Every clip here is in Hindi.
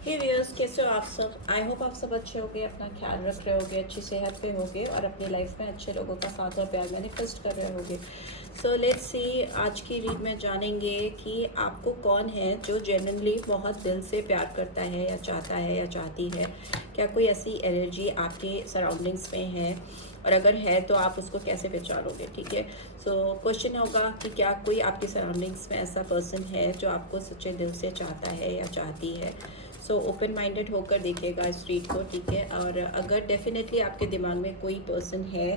हे व्यूअर्स, कैसे हो आप सब। आई होप आप सब अच्छे होगे, अपना ख्याल रख रहे होगे, अच्छी सेहत पे होगे और अपनी लाइफ में अच्छे लोगों का साथ और प्यार मैनिफेस्ट कर रहे होगे। सो लेट्स सी, आज की रीड में जानेंगे कि आपको कौन है जो जेन्युइनली बहुत दिल से प्यार करता है या चाहता है या चाहती है। क्या कोई ऐसी एनर्जी आपके सराउंडिंग्स में है, और अगर है तो आप उसको कैसे पहचानोगे। ठीक है, सो क्वेश्चन होगा कि क्या कोई आपकी सराउंडिंग्स में ऐसा पर्सन है जो आपको सच्चे दिल से चाहता है या चाहती है। सो ओपन माइंडेड होकर देखिएगा इस रीड को। ठीक है, और अगर डेफिनेटली आपके दिमाग में कोई पर्सन है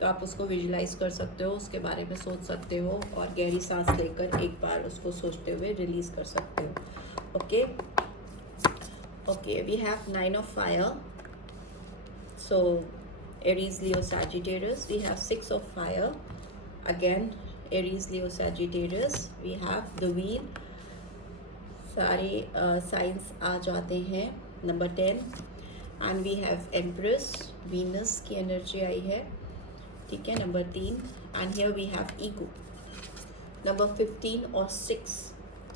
तो आप उसको विजुलाइज कर सकते हो, उसके बारे में सोच सकते हो और गहरी सांस लेकर एक बार उसको सोचते हुए रिलीज कर सकते हो। Okay okay, we have 9 of fire. So Aries, Leo, Sagittarius. We have 6 of fire. Again, Aries, Leo, Sagittarius. We have the wheel. सारे साइंस आ जाते हैं। Number 10 and we have empress, Venus की एनर्जी आई है। ठीक है, number 3 and here we have ego. Number 15 और 6,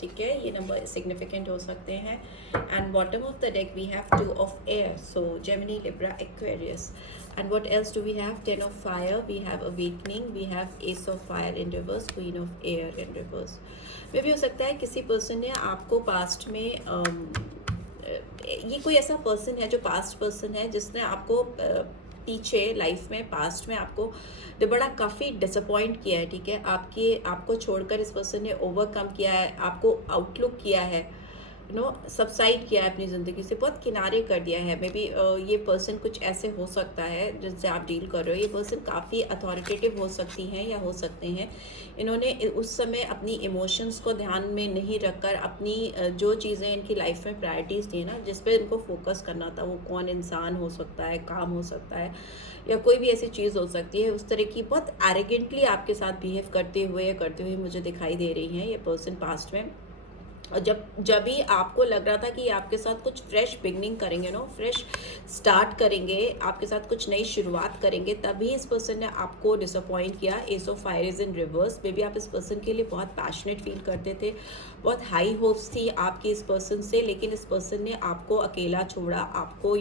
ठीक है, ये नंबर सिग्निफिकेंट हो सकते हैं। And bottom of the deck we have 2 of air, so Gemini, Libra, Aquarius. And what else do we have? 10 of fire, we have awakening, we have ace of fire in reverse, queen of air in reverse. मे भी हो सकता है किसी पर्सन ने आपको पास्ट में ये कोई ऐसा पर्सन है जो पास्ट पर्सन है जिसने आपको पीछे लाइफ में पास्ट में आपको बड़ा काफ़ी डिसअपॉइंट किया है। ठीक है, आपको छोड़कर इस पर्सन ने ओवरकम किया है, आपको आउटलुक किया है, सबसाइड किया है, अपनी ज़िंदगी से बहुत किनारे कर दिया है। मे बी ये पर्सन कुछ ऐसे हो सकता है जिनसे आप डील कर रहे हो। ये पर्सन काफ़ी अथॉरिटेटिव हो सकती हैं या हो सकते हैं इन्होंने उस समय अपनी इमोशंस को ध्यान में नहीं रखकर अपनी जो चीज़ें इनकी लाइफ में प्रायोरिटीज़ थी ना, जिस पे इनको फोकस करना था, वो कौन इंसान हो सकता है, काम हो सकता है या कोई भी ऐसी चीज़ हो सकती है, उस तरह की बहुत एरोगेंटली आपके साथ बिहेव करते हुए मुझे दिखाई दे रही हैं ये पर्सन पास्ट में। और जब भी आपको लग रहा था कि आपके साथ कुछ फ्रेश बिगनिंग करेंगे, फ्रेश स्टार्ट करेंगे, आपके साथ कुछ नई शुरुआत करेंगे, तभी इस पर्सन ने आपको डिसअपॉइंट किया। S of fire is in reverse. May be आप इस पर्सन के लिए बहुत पैशनेट फील करते थे, बहुत हाई होप्स थी आपकी इस पर्सन से, लेकिन इस पर्सन ने आपको अकेला छोड़ा, आपको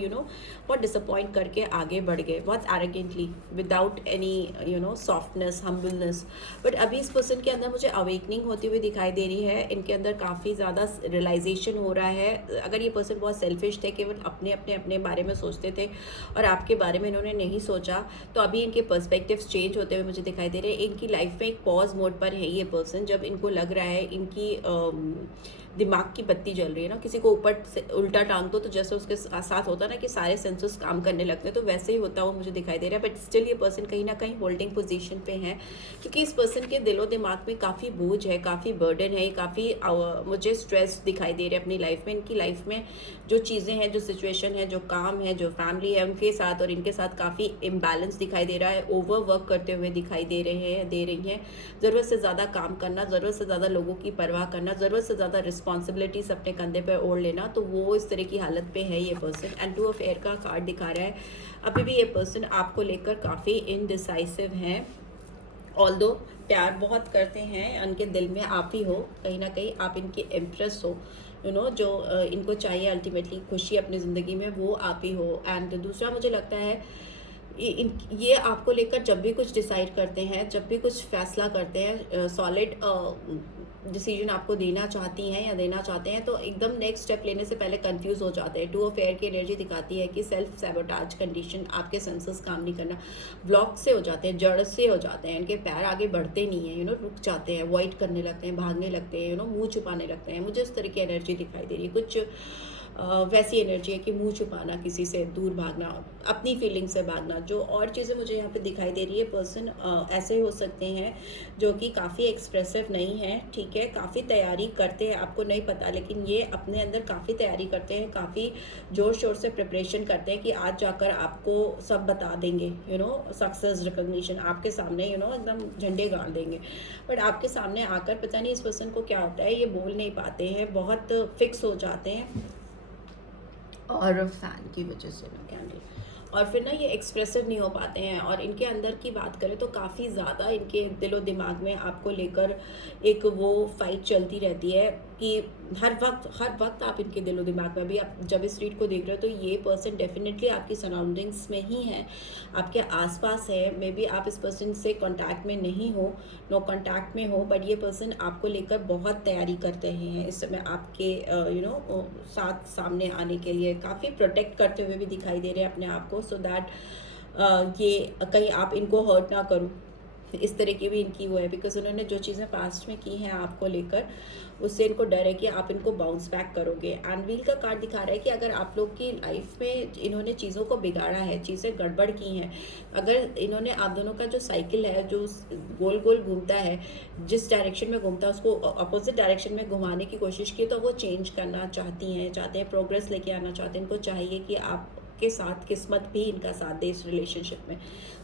बहुत डिसअपॉइंट करके आगे बढ़ गए, बहुत arrogantly, without any softness, humbleness. But अभी इस पर्सन के अंदर मुझे अवेकनिंग होती हुई दिखाई दे रही है। इनके अंदर काफ़ी ज़्यादा रियलाइजेशन हो रहा है। अगर ये पर्सन बहुत सेल्फिश थे, केवल अपने बारे में सोचते थे और आपके बारे में इन्होंने नहीं सोचा, तो अभी इनके पर्सपेक्टिव्स चेंज होते हुए मुझे दिखाई दे रहे हैं। इनकी लाइफ में एक पॉज मोड पर है ये पर्सन, जब इनको लग रहा है इनकी दिमाग की बत्ती जल रही है ना, किसी को ऊपर से उल्टा टांग दो तो जैसे उसके साथ होता है ना कि सारे सेंसर्स काम करने लगते हैं, तो वैसे ही होता हुआ मुझे दिखाई दे रहा है। बट स्टिल ये पर्सन कहीं ना कहीं होल्डिंग पोजीशन पे है, क्योंकि इस पर्सन के दिलो दिमाग में काफ़ी बोझ है, काफ़ी बर्डन है, काफ़ी मुझे स्ट्रेस दिखाई दे रहे हैं अपनी लाइफ में। इनकी लाइफ में जो चीज़ें हैं, जो सिचुएशन है, जो काम है, जो फैमिली है, उनके साथ और इनके साथ काफ़ी इम्बैलेंस दिखाई दे रहा है। ओवर वर्क करते हुए दिखाई दे रही हैं। ज़रूरत से ज़्यादा काम करना, ज़रूरत से ज़्यादा लोगों की परवाह करना, ज़रूरत से ज़्यादा रिस्पॉन्सिबिलिटीज अपने कंधे पर ओढ़ लेना, तो वो इस तरह की हालत पे है ये पर्सन। एंड 2 of एयर का कार्ड दिखा रहा है। अभी भी ये पर्सन आपको लेकर काफ़ी इनडिसाइसिव हैं, ऑल्दो प्यार बहुत करते हैं, उनके दिल में आप ही हो, कहीं ना कहीं आप इनके इम्प्रेस हो, जो इनको चाहिए अल्टीमेटली खुशी अपनी ज़िंदगी में, वो आप ही हो। एंड दूसरा मुझे लगता है ये आपको लेकर जब भी कुछ डिसाइड करते हैं, जब भी कुछ फैसला करते हैं, सॉलिड डिसीजन आपको देना चाहती हैं या देना चाहते हैं, तो एकदम नेक्स्ट स्टेप लेने से पहले कंफ्यूज हो जाते हैं। 2 of एयर की एनर्जी दिखाती है कि सेल्फ सैबोटाज कंडीशन, आपके सेंसेस काम नहीं करना, ब्लॉक से हो जाते हैं, जड़ से हो जाते हैं, इनके पैर आगे बढ़ते नहीं हैं, रुक जाते हैं, अवॉइड करने लगते हैं, भागने लगते हैं, मुंह छुपाने लगते हैं। मुझे इस तरह की एनर्जी दिखाई दे रही है। कुछ वैसी एनर्जी है कि मुंह छुपाना, किसी से दूर भागना, अपनी फीलिंग से भागना। जो और चीज़ें मुझे यहाँ पे दिखाई दे रही है, पर्सन ऐसे हो सकते हैं जो कि काफ़ी एक्सप्रेसिव नहीं है। ठीक है, काफ़ी तैयारी करते हैं, आपको नहीं पता, लेकिन ये अपने अंदर काफ़ी तैयारी करते हैं, काफ़ी ज़ोर शोर से प्रिपरेशन करते हैं कि आज जाकर आपको सब बता देंगे, सक्सेस रिकॉग्निशन आपके सामने, एकदम झंडे गाड़ देंगे। बट आपके सामने आकर पता नहीं इस पर्सन को क्या होता है, ये बोल नहीं पाते हैं, बहुत फिक्स हो जाते हैं, और फैन की वजह से मैं कैंडल, और फिर ना ये एक्सप्रेसिव नहीं हो पाते हैं। और इनके अंदर की बात करें तो काफ़ी ज़्यादा इनके दिलो दिमाग में आपको लेकर एक वो फाइट चलती रहती है। कि हर वक्त आप इनके दिलो दिमाग में, अभी आप जब इस रीड को देख रहे हो तो ये पर्सन डेफिनेटली आपकी सराउंडिंग्स में ही है, आपके आसपास है। मे बी आप इस पर्सन से कांटेक्ट में नहीं हो, नो कांटेक्ट में हो, बट ये पर्सन आपको लेकर बहुत तैयारी करते हैं इस समय आपके साथ सामने आने के लिए, काफ़ी प्रोटेक्ट करते हुए भी दिखाई दे रहे हैं अपने आप को, सो दैट ये कहीं आप इनको हर्ट ना करो, इस तरह की भी इनकी वो है। बिकॉज उन्होंने जो चीज़ें पास्ट में की हैं आपको लेकर, उससे इनको डर है कि आप इनको बाउंस बैक करोगे। एंड व्हील का कार्ड दिखा रहा है कि अगर आप लोग की लाइफ में इन्होंने चीज़ों को बिगाड़ा है, चीज़ें गड़बड़ की हैं, अगर इन्होंने आप दोनों का जो साइकिल है जो गोल गोल घूमता है, जिस डायरेक्शन में घूमता है उसको अपोजिट डायरेक्शन में घुमाने की कोशिश की, तो वो चेंज करना चाहते हैं प्रोग्रेस लेके आना चाहते हैं। इनको चाहिए कि आप के साथ किस्मत भी इनका साथ दे इस रिलेशनशिप में।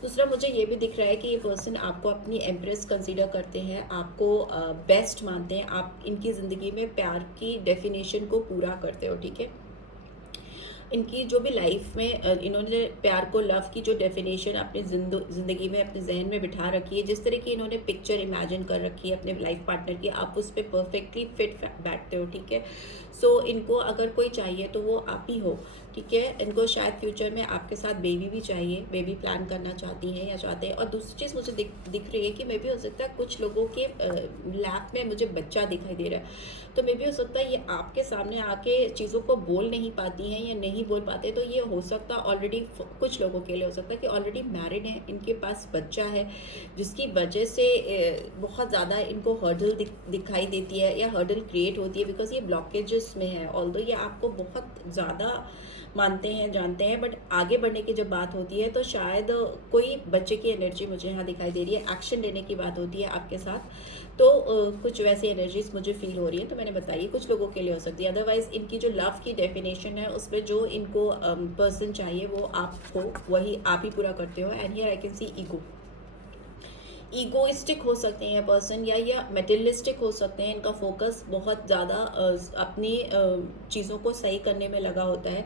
दूसरा मुझे ये भी दिख रहा है कि ये पर्सन आपको अपनी एम्प्रेस कंसीडर करते हैं, आपको बेस्ट मानते हैं, आप इनकी ज़िंदगी में प्यार की डेफिनेशन को पूरा करते हो, ठीक है। इनकी जो भी लाइफ में इन्होंने प्यार को, लव की जो डेफिनेशन अपनी ज़िंदगी में अपने जहन में बिठा रखी है, जिस तरह की इन्होंने पिक्चर इमेजिन कर रखी है अपने लाइफ पार्टनर की, आप उस पर परफेक्टली फिट बैठते हो, ठीक है। सो इनको अगर कोई चाहिए तो वो आप ही हो, ठीक है। इनको शायद फ्यूचर में आपके साथ बेबी भी चाहिए, बेबी प्लान करना चाहती हैं या चाहते हैं। और दूसरी चीज़ मुझे दिख रही है कि मे भी हो सकता है कुछ लोगों के लैप में मुझे बच्चा दिखाई दे रहा है, तो मे भी हो सकता है ये आपके सामने आके चीज़ों को बोल नहीं पाती हैं या नहीं बोल पाते, तो ये हो सकता ऑलरेडी कुछ लोगों के लिए हो सकता है कि ऑलरेडी मैरिड हैं, इनके पास बच्चा है, जिसकी वजह से बहुत ज़्यादा इनको हर्डल दिखाई देती है या हर्डल क्रिएट होती है, बिकॉज ये ब्लॉकेजेस में है। ऑल्दो ये आपको बहुत ज़्यादा मानते हैं, जानते हैं, बट आगे बढ़ने की जब बात होती है तो शायद कोई बच्चे की एनर्जी मुझे यहाँ दिखाई दे रही है, एक्शन लेने की बात होती है आपके साथ, तो कुछ वैसी एनर्जीज मुझे फील हो रही है। तो मैंने बताइए कुछ लोगों के लिए हो सकती है, अदरवाइज इनकी जो लव की डेफिनेशन है उसमें जो इनको पर्सन चाहिए वो आपको, वही आप ही पूरा करते हो। And here I can C egoistic हो सकते हैं पर्सन, या मेटेरियलिस्टिक हो सकते हैं। इनका फोकस बहुत ज़्यादा अपनी चीज़ों को सही करने में लगा होता है,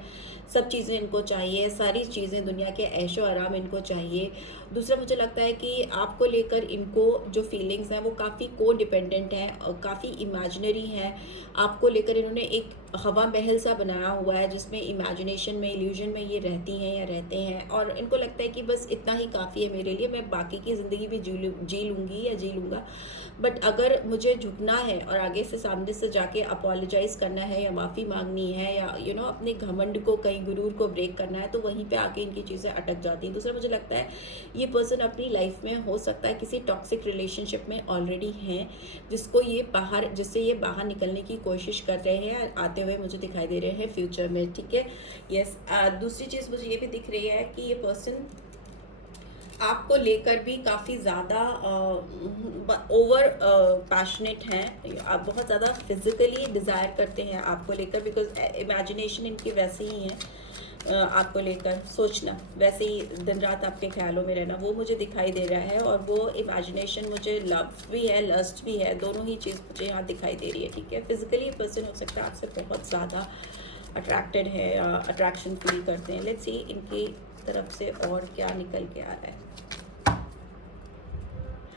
सब चीज़ें इनको चाहिए, सारी चीज़ें दुनिया के ऐशो आराम इनको चाहिए। दूसरा मुझे लगता है कि आपको लेकर इनको जो फीलिंग्स हैं वो काफ़ी को डिपेंडेंट हैं और काफ़ी इमेजिनरी हैं। आपको लेकर इन्होंने एक हवा महल सा बनाया हुआ है जिसमें इमेजिनेशन में, इल्यूजन में ये रहती हैं या रहते हैं, और इनको लगता है कि बस इतना ही काफ़ी है मेरे लिए, मैं बाकी की ज़िंदगी भी जी लूँगी या जी लूँगा, बट अगर मुझे झुकना है और आगे से सामने से जाके अपोलोजाइज़ करना है या माफ़ी मांगनी है या अपने घमंड को, कहीं गुरूर को ब्रेक करना है, तो वहीं पे आके इनकी चीज़ें अटक जाती हैं। दूसरा मुझे लगता है ये पर्सन अपनी लाइफ में हो सकता है किसी टॉक्सिक रिलेशनशिप में ऑलरेडी हैं, जिससे ये बाहर निकलने की कोशिश कर रहे हैं, आते हुए मुझे दिखाई दे रहे हैं फ्यूचर में, ठीक है। यस, दूसरी चीज़ मुझे ये भी दिख रही है कि ये पर्सन आपको लेकर भी काफ़ी ज़्यादा ओवर पैशनेट हैं, आप बहुत ज़्यादा फिजिकली डिज़ायर करते हैं आपको लेकर, बिकॉज इमेजिनेशन इनकी वैसे ही है, आपको लेकर सोचना, वैसे ही दिन रात आपके ख्यालों में रहना, वो मुझे दिखाई दे रहा है। और वो इमेजिनेशन मुझे लव भी है, लस्ट भी है, दोनों ही चीज़ मुझे यहाँ दिखाई दे रही है, ठीक है। फिजिकली पर्सन हो सकता है आपसे बहुत ज़्यादा अट्रैक्टेड है, अट्रैक्शन फील करते हैं। लेट्स सी इनकी तरफ से और क्या निकल के आ रहा है।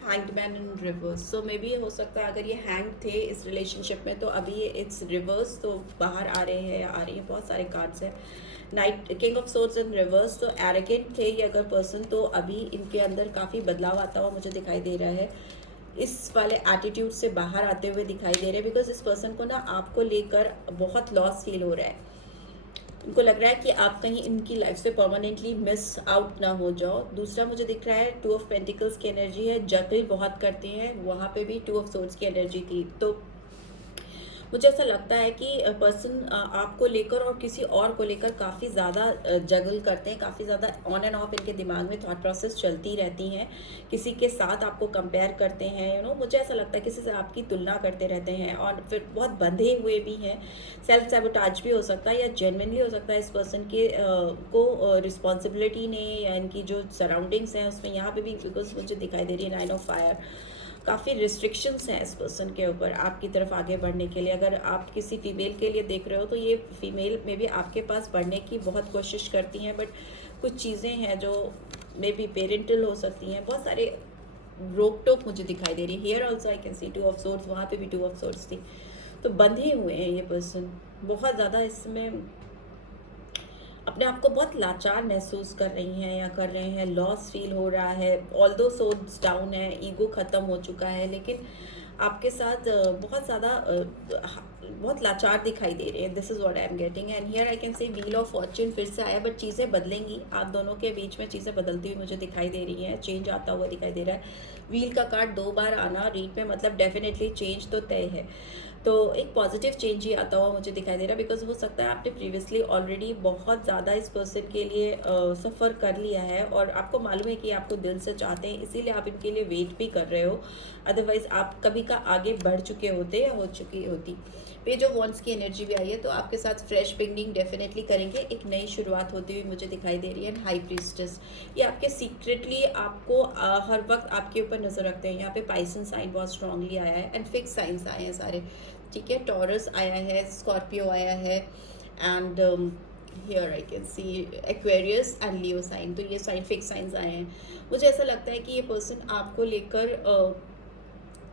Hanged man in reverse, so may be हो सकता है अगर ये हैंग थे इस रिलेशनशिप में, तो अभी ये इट्स रिवर्स, तो बाहर आ रहे हैं या आ रही है, बहुत सारे कार्ड्स हैं। Night, king of swords in reverse, तो एरोगेंट थे ये अगर पर्सन, तो अभी इनके अंदर काफ़ी बदलाव आता हुआ मुझे दिखाई दे रहा है, इस वाले एटीट्यूड से बाहर आते हुए दिखाई दे रहे हैं, बिकॉज इस पर्सन को ना आपको लेकर बहुत लॉस फील हो रहा है। उनको लग रहा है कि आप कहीं इनकी लाइफ से परमानेंटली मिस आउट ना हो जाओ। दूसरा मुझे दिख रहा है 2 ऑफ पेंटिकल्स की एनर्जी है, जगल बहुत करते हैं, वहाँ पे भी 2 ऑफ सोर्ड्स की एनर्जी थी। तो मुझे ऐसा लगता है कि पर्सन आपको लेकर और किसी और को लेकर काफ़ी ज़्यादा जगल करते हैं, काफ़ी ज़्यादा ऑन एंड ऑफ इनके दिमाग में थॉट प्रोसेस चलती रहती हैं, किसी के साथ आपको कंपेयर करते हैं, मुझे ऐसा लगता है किसी से आपकी तुलना करते रहते हैं, और फिर बहुत बंधे हुए भी हैं। सेल्फ सैबोटाज भी हो सकता है या जेन्युइनली हो सकता है इस पर्सन के को रिस्पॉन्सिबिलिटी ने या इनकी जो सराउंडिंग्स हैं उसमें, यहाँ पे भी बिकॉज मुझे दिखाई दे रही है 9 ऑफ फायर, काफ़ी रिस्ट्रिक्शंस हैं इस पर्सन के ऊपर आपकी तरफ आगे बढ़ने के लिए। अगर आप किसी फीमेल के लिए देख रहे हो तो ये फीमेल में भी आपके पास बढ़ने की बहुत कोशिश करती हैं, बट कुछ चीज़ें हैं जो मे बी पेरेंटल हो सकती हैं, बहुत सारे रोक टोक मुझे दिखाई दे रही है। Here also I can C 2 of swords, वहाँ पे भी 2 ऑफ सोर्ड्स थी। तो बंधे हुए हैं ये पर्सन, बहुत ज़्यादा इसमें अपने आप को बहुत लाचार महसूस कर रही हैं या कर रहे हैं, लॉस फील हो रहा है, ऑल्दो सोल्स डाउन है, ईगो ख़त्म हो चुका है, लेकिन आपके साथ बहुत लाचार दिखाई दे रहे हैं। This is what I am getting and here I can say wheel of Fortune फिर से आया, बट चीज़ें बदलेंगी। आप दोनों के बीच में चीज़ें बदलती हुई मुझे दिखाई दे रही हैं, चेंज आता हुआ दिखाई दे रहा है। व्हील का कार्ड 2 बार आना रीड में मतलब डेफिनेटली चेंज तो तय है, तो एक पॉजिटिव चेंज ही आता हुआ मुझे दिखाई दे रहा है। बिकॉज हो सकता है आपने प्रीवियसली ऑलरेडी बहुत ज़्यादा इस पर्सन के लिए सफ़र कर लिया है और आपको मालूम है कि आपको दिल से चाहते हैं, इसीलिए आप इनके लिए वेट भी कर रहे हो। अदरवाइज़ आप कभी का आगे बढ़ चुके होते या हो चुकी होती। पेज ऑफ वॉन्ड्स की एनर्जी भी आई है, तो आपके साथ फ्रेश बिगनिंग डेफिनेटली करेंगे, एक नई शुरुआत होती हुई मुझे दिखाई दे रही है। हाई प्रीस्टेस, ये आपके सीक्रेटली आपको हर वक्त आपके ऊपर नज़र रखते हैं। यहाँ पे पाइसन साइन बहुत स्ट्रांगली आया है एंड फिक्स साइंस आए हैं सारे, ठीक है। टॉरस आया है, स्कॉर्पियो आया है and here I can see Aquarius and Leo sign, तो ये साइन फिक्स साइंस आए हैं। मुझे ऐसा लगता है कि ये पर्सन आपको लेकर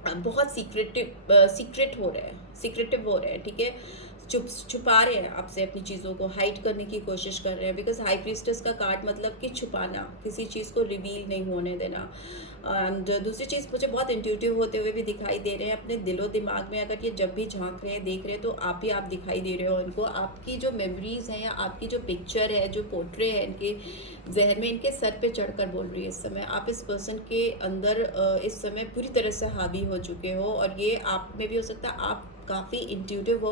बहुत सीक्रेट हो रहे हैं, सीक्रेटिव हो रहे हैं, ठीक है। छुपा रहे हैं आपसे, अपनी चीज़ों को हाइड करने की कोशिश कर रहे हैं। बिकॉज हाई प्रीस्टेस का कार्ड मतलब कि छुपाना, किसी चीज़ को रिवील नहीं होने देना। एंड दूसरी चीज़ मुझे बहुत इंट्यूटिव होते हुए भी दिखाई दे रहे हैं। अपने दिलो दिमाग में अगर ये जब भी झांक रहे हैं, देख रहे हैं, तो आप ही आप दिखाई दे रहे हो इनको। आपकी जो मेमोरीज़ हैं या आपकी जो पिक्चर है, जो पोर्ट्रे है इनके जहन में, इनके सर पे चढ़कर बोल रही है इस समय। आप इस पर्सन के अंदर इस समय पूरी तरह से हावी हो चुके हो और ये आप में भी हो सकता है आप काफ़ी इंट्यूटिव हो।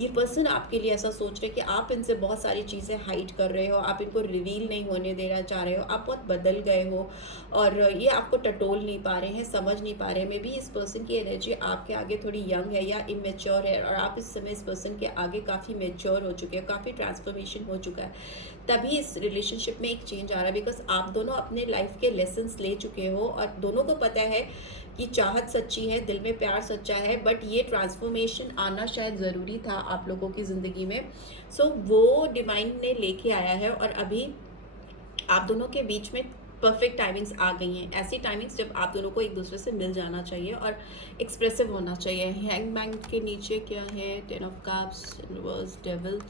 ये पर्सन आपके लिए ऐसा सोच रहे हैं कि आप इनसे बहुत सारी चीज़ें हाइड कर रहे हो, आप इनको रिवील नहीं होने देना चाह रहे हो, आप बहुत बदल गए हो और ये आपको टटोल नहीं पा रहे हैं, समझ नहीं पा रहे हैं। मे बी इस पर्सन की एनर्जी आपके आगे थोड़ी यंग है या इमेच्योर है और आप इस समय इस पर्सन के आगे काफ़ी मेच्योर हो चुके हैं, काफ़ी ट्रांसफॉर्मेशन हो चुका है, तभी इस रिलेशनशिप में एक चेंज आ रहा है। बिकॉज आप दोनों अपने लाइफ के लेसन्स ले चुके हो और दोनों को पता है कि चाहत सच्ची है, दिल में प्यार सच्चा है, बट ये ट्रांसफॉर्मेशन आना शायद ज़रूरी था आप लोगों की ज़िंदगी में। सो वो डिवाइन ने लेके आया है और अभी आप दोनों के बीच में परफेक्ट टाइमिंग्स आ गई हैं। ऐसी टाइमिंग्स जब आप दोनों को एक दूसरे से मिल जाना चाहिए और एक्सप्रेसिव होना चाहिए। हैंगमैन के नीचे क्या है, 10 of cups, reverse devil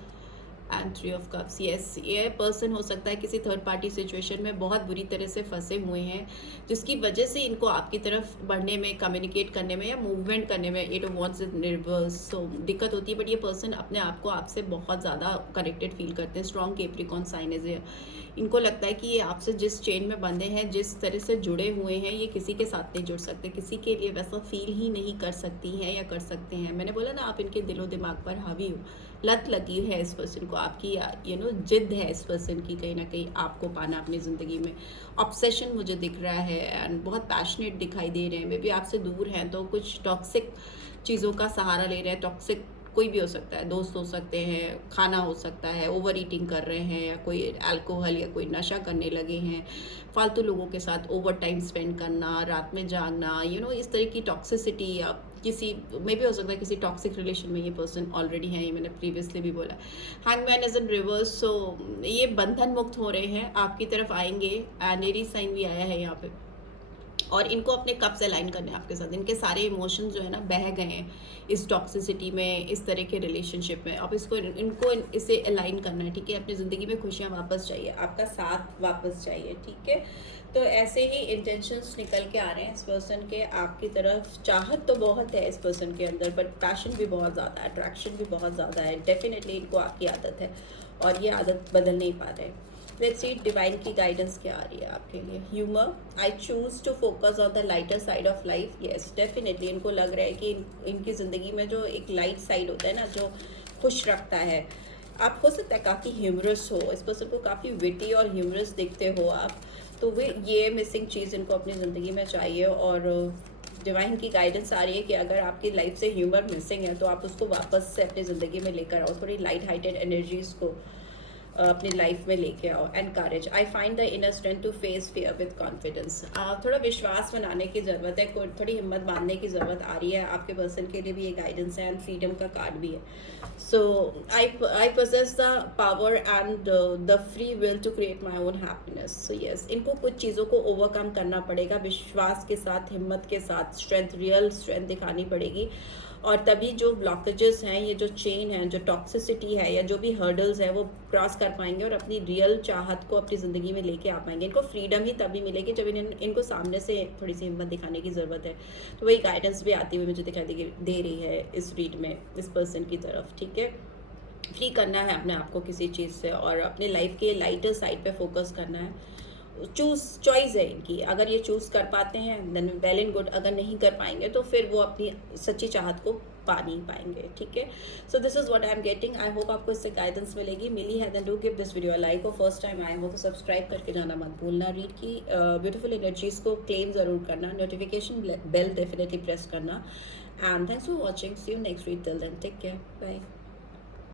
and 3 of cups. Yes, ये पर्सन हो सकता है किसी थर्ड पार्टी सिचुएशन में बहुत बुरी तरह से फंसे हुए हैं, जिसकी वजह से इनको आपकी तरफ बढ़ने में, कम्युनिकेट करने में या मूवमेंट करने में 8 ऑफ वॉन्ड्स रिवर्स सो दिक्कत होती है। बट ये पर्सन अपने आप को आपसे बहुत ज़्यादा कनेक्टेड फील करते हैं। स्ट्रॉन्ग कैप्रिकॉर्न साइन है। इनको लगता है कि ये आपसे जिस चेन में बंधे हैं, जिस तरह से जुड़े हुए हैं, ये किसी के साथ नहीं जुड़ सकते, किसी के लिए वैसा फील ही नहीं कर सकती हैं या कर सकते हैं। मैंने बोला ना, आप इनके दिलो दिमाग पर हावी हो, लत लगी है इस पर्सन को आपकी, जिद है इस पर्सन की कहीं ना कहीं आपको पाना अपनी ज़िंदगी में। ऑब्सेशन मुझे दिख रहा है एंड बहुत पैशनेट दिखाई दे रहे हैं। मे बी आपसे दूर हैं तो कुछ टॉक्सिक चीज़ों का सहारा ले रहे हैं। टॉक्सिक कोई भी हो सकता है, दोस्त हो सकते हैं, खाना हो सकता है, ओवर ईटिंग कर रहे हैं या कोई अल्कोहल या कोई नशा करने लगे हैं, फालतू लोगों के साथ ओवर टाइम स्पेंड करना, रात में जागना, इस तरह की टॉक्सिसिटी या किसी में भी हो सकता है किसी टॉक्सिक रिलेशन में ये पर्सन ऑलरेडी है। ये मैंने प्रीवियसली भी बोला। हैंगमैन इज इन रिवर्स, सो ये बंधन मुक्त हो रहे हैं, आपकी तरफ आएंगे। एरीज साइन भी आया है यहाँ पे और इनको अपने कप से अलाइन करना है आपके साथ। इनके सारे इमोशन जो है ना बह गए हैं इस टॉक्सिसिटी में, इस तरह के रिलेशनशिप में। अब इनको इसे अलाइन करना है, ठीक है। अपनी ज़िंदगी में खुशियाँ वापस चाहिए, आपका साथ वापस चाहिए, ठीक है। तो ऐसे ही इंटेंशंस निकल के आ रहे हैं इस पर्सन के आपकी तरफ। चाहत तो बहुत है इस पर्सन के अंदर, बट पैशन भी बहुत ज़्यादा है, अट्रैक्शन भी बहुत ज़्यादा है। डेफिनेटली इनको आपकी आदत है और ये आदत बदल नहीं पा रहे। लेट्स सी डिवाइन की गाइडेंस क्या आ रही है आपके लिए। Humour, I choose to focus on the lighter side of life. Yes, definitely इनको लग रहा है कि इनकी ज़िंदगी में जो एक लाइट साइड होता है ना, जो खुश रखता है। आप हो सकता है काफ़ी ह्यूमरस हो, इस पर्सन को काफ़ी विटी और ह्यूमरस दिखते हो आप, तो वे ये मिसिंग चीज़ इनको अपनी ज़िंदगी में चाहिए। और डिवाइन की गाइडेंस आ रही है कि अगर आपकी लाइफ से ह्यूमर मिसिंग है तो आप उसको वापस से अपनी ज़िंदगी में लेकर आओ। थोड़ी लाइट हार्टेड एनर्जीज़ को अपनी लाइफ में लेके आओ। And courage, I find the inner strength to face fear with confidence. थोड़ा विश्वास बनाने की ज़रूरत है, थोड़ी हिम्मत बांधने की ज़रूरत आ रही है। आपके पर्सन के लिए भी ये गाइडेंस है एंड फ्रीडम का कार्ड भी है। So I possess the power and the free will to create my own happiness. So yes, इनको कुछ चीज़ों को ओवरकम करना पड़ेगा विश्वास के साथ, हिम्मत के साथ, स्ट्रेंथ, रियल स्ट्रेंथ दिखानी पड़ेगी और तभी जो ब्लॉकेजेस हैं, ये जो चेन है, जो टॉक्सिसिटी है या जो भी हर्डल्स है वो क्रॉस कर पाएंगे और अपनी रियल चाहत को अपनी ज़िंदगी में लेके आ पाएंगे। इनको फ्रीडम ही तभी मिलेगी जब इनको सामने से थोड़ी सी हिम्मत दिखाने की ज़रूरत है। तो वही गाइडेंस भी आती हुई मुझे दिखाई दे रही है इस रीड में, इस पर्सन की तरफ। ठीक है, फ्री करना है अपने आप को किसी चीज़ से और अपने लाइफ के लाइटर साइड पे फोकस करना है। चॉइस है इनकी, अगर ये चूज़ कर पाते हैं देन वेल एंड गुड, अगर नहीं कर पाएंगे तो फिर वो अपनी सच्ची चाहत को पा नहीं पाएंगे। ठीक है, so this is what I am getting. I hope आपको इससे गाइडेंस मिलेगी। मिली है then do give this video a like, और फर्स्ट टाइम आए हो तो सब्सक्राइब करके जाना मत भूलना। रीड की ब्यूटीफुल एनर्जीज़ को क्लेम ज़रूर करना, नोटिफिकेशन बेल डेफिनेटली प्रेस करना। And thanks for watching, see you next read, till then take care, bye.